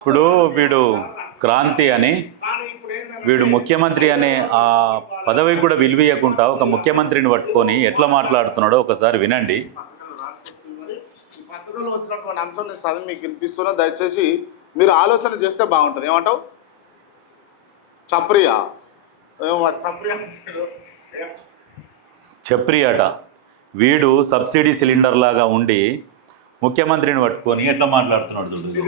ఇప్పుడు వీడు క్రాంతి అని వీడు ముఖ్యమంత్రి అనే ఆ పదవి కూడా విలువీయకుండా ఒక ముఖ్యమంత్రిని పట్టుకొని ఎట్లా మాట్లాడుతున్నాడో ఒకసారి వినండి. పత్రికలో వచ్చినటువంటి అంశం నేను చదివి మీకు వినిపిస్తున్నా, దయచేసి మీరు ఆలోచన చేస్తే బాగుంటుంది. ఏమంటావు? చప్రియా చప్రి అట. వీడు సబ్సిడీ సిలిండర్ లాగా ఉండి ముఖ్యమంత్రిని పట్టుకొని ఎట్లా మాట్లాడుతున్నాడు చూడు.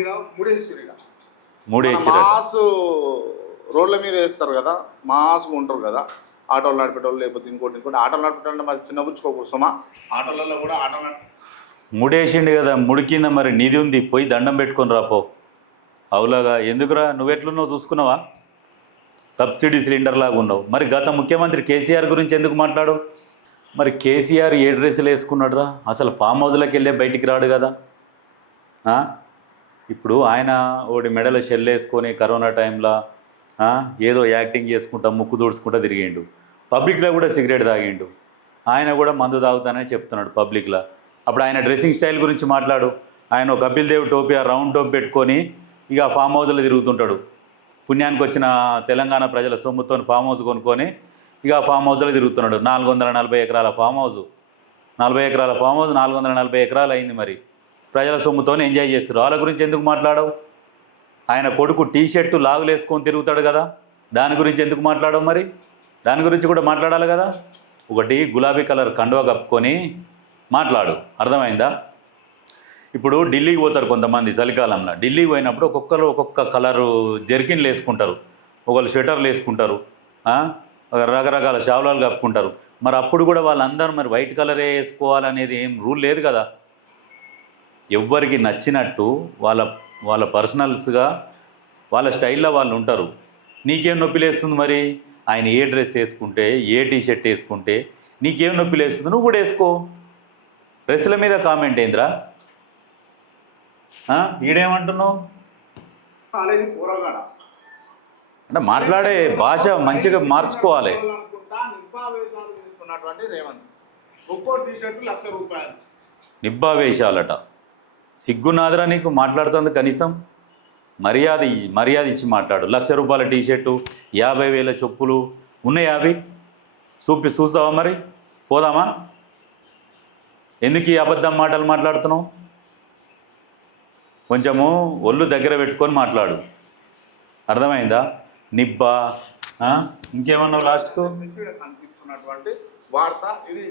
మాస్ రోడ్ల మీద వేస్తారు కదా, మాస్గా ఉంటారు కదా ఆటోలు నడిపేటోళ్ళు, లేకపోతే ఇంకోటి ఆటోలు నడిపేటోళ్ళు మరి చిన్నపుచ్చుకోకూడమా? ఆటోలలో కూడా ముడేసిండు కదా, ముడి కింద మరి నిధి ఉంది, పోయి దండం పెట్టుకొని రాపో. అవులాగా ఎందుకురా, నువ్వెట్లున్నావు చూసుకున్నావా? సబ్సిడీ సిలిండర్ లాగా ఉన్నావు. మరి గత ముఖ్యమంత్రి కేసీఆర్ గురించి ఎందుకు మాట్లాడు? మరి కేసీఆర్ ఏ డ్రెస్సులు వేసుకున్నాడు రా? అసలు ఫామ్ హౌస్లోకి వెళ్ళే బయటికి రాడు కదా. ఇప్పుడు ఆయన ఓడి మెడలో షెల్ వేసుకొని కరోనా టైంలో ఏదో యాక్టింగ్ చేసుకుంటా ముక్కు దూడ్చుకుంటా తిరిగిండు. పబ్లిక్లో కూడా సిగరెట్ తాగిండు. ఆయన కూడా మందు తాగుతానని చెప్తున్నాడు పబ్లిక్లో. అప్పుడు ఆయన డ్రెస్సింగ్ స్టైల్ గురించి మాట్లాడు. ఆయన ఒక కపిల్ దేవ్ టోపీ, ఆ రౌండ్ టోపీ పెట్టుకొని ఇక ఫామ్ హౌస్లో తిరుగుతుంటాడు. పుణ్యానికి వచ్చిన తెలంగాణ ప్రజల సొమ్ముతో ఫామ్ హౌస్ కొనుక్కొని ఇక ఫామ్ హౌస్లో తిరుగుతున్నాడు. 440 ఎకరాల ఫామ్ హౌస్, 40 ఎకరాల ఫామ్ హౌస్ 440 ఎకరాలు అయింది. మరి ప్రజల సొమ్ముతో ఎంజాయ్ చేస్తారు. వాళ్ళ గురించి ఎందుకు మాట్లాడవు? ఆయన కొడుకు టీషర్టు లాగులు వేసుకొని తిరుగుతాడు కదా, దాని గురించి ఎందుకు మాట్లాడవు? మరి దాని గురించి కూడా మాట్లాడాలి కదా. ఒకటి గులాబీ కలర్ కండువా కప్పుకొని మాట్లాడు, అర్థమైందా? ఇప్పుడు ఢిల్లీకి పోతారు కొంతమంది చలికాలంలో. ఢిల్లీకి పోయినప్పుడు ఒక్కొక్కరు ఒక్కొక్క కలరు జెర్కిన్లు వేసుకుంటారు, ఒకళ్ళు స్వెటర్లు వేసుకుంటారు, రకరకాల షావులాలు కప్పుకుంటారు. మరి అప్పుడు కూడా వాళ్ళందరూ మరి వైట్ కలరే వేసుకోవాలనేది ఏం రూల్ లేదు కదా. ఎవ్వరికి నచ్చినట్టు వాళ్ళ పర్సనల్స్గా వాళ్ళ స్టైల్లో వాళ్ళు ఉంటారు. నీకేం నొప్పి లేస్తుంది? మరి ఆయన ఏ డ్రెస్ వేసుకుంటే, ఏ టీషర్ట్ వేసుకుంటే నీకేం నొప్పి లేస్తుంది? నువ్వు కూడా వేసుకో. డ్రెస్సుల మీద కామెంట్ ఏందిరా? ఈడేమంటున్నావు? అంటే మాట్లాడే భాష మంచిగా మార్చుకోవాలి. నిబ్బా వేషాలట. సిగ్గునాదరా నీకు మాట్లాడుతుంది? కనీసం మర్యాద ఇచ్చి మాట్లాడు. ₹1,00,000 టీషర్టు, 50,000 చెప్పులు ఉన్నాయా? అవి చూస్తావా? మరి పోదామా? ఎందుకు ఈ అబద్ధం మాటలు మాట్లాడుతున్నావు? కొంచెము ఒళ్ళు దగ్గర పెట్టుకొని మాట్లాడు, అర్థమైందా? నిబ్బా ఇంకేమన్నావు లాస్ట్కు? కనిపిస్తున్నటువంటి వార్త ఇది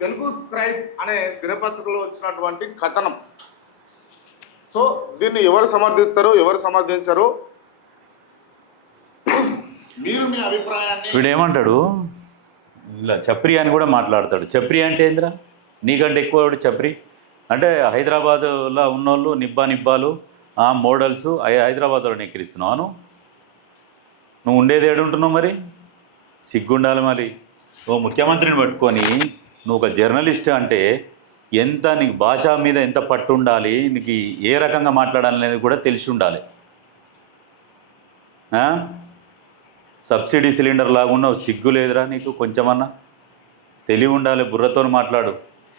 తెలుగు స్క్రైబ్ అనే దినపత్రికలో వచ్చినటువంటి కథనం. సో దీన్ని ఎవరు సమర్థిస్తారో ఎవరు సమర్థించారో మీరు మీ అభిప్రాయాన్ని. వీడు ఏమంటాడు? ఇలా చప్రి అని కూడా మాట్లాడతాడు. చప్రి అంటే ఏందిరా? నీకంటే ఎక్కువ చప్రి అంటే హైదరాబాదులో ఉన్నోళ్ళు నిబ్బాలు మోడల్స్ హైదరాబాద్లో నెక్కిరిస్తున్నావు. నువ్వు ఉండేది ఏడుంటున్నావు? మరి సిగ్గుండాలి. మరి ఓ ముఖ్యమంత్రిని పట్టుకొని నువ్వు ఒక జర్నలిస్ట్ అంటే ఎంత నీకు భాష మీద ఎంత పట్టు ఉండాలి, నీకు ఏ రకంగా మాట్లాడాలనేది కూడా తెలిసి ఉండాలి. సబ్సిడీ సిలిండర్ లాగున్నావు, సిగ్గు లేదురా నీకు? కొంచెమన్నా తెలివి ఉండాలి, బుర్రతో మాట్లాడు.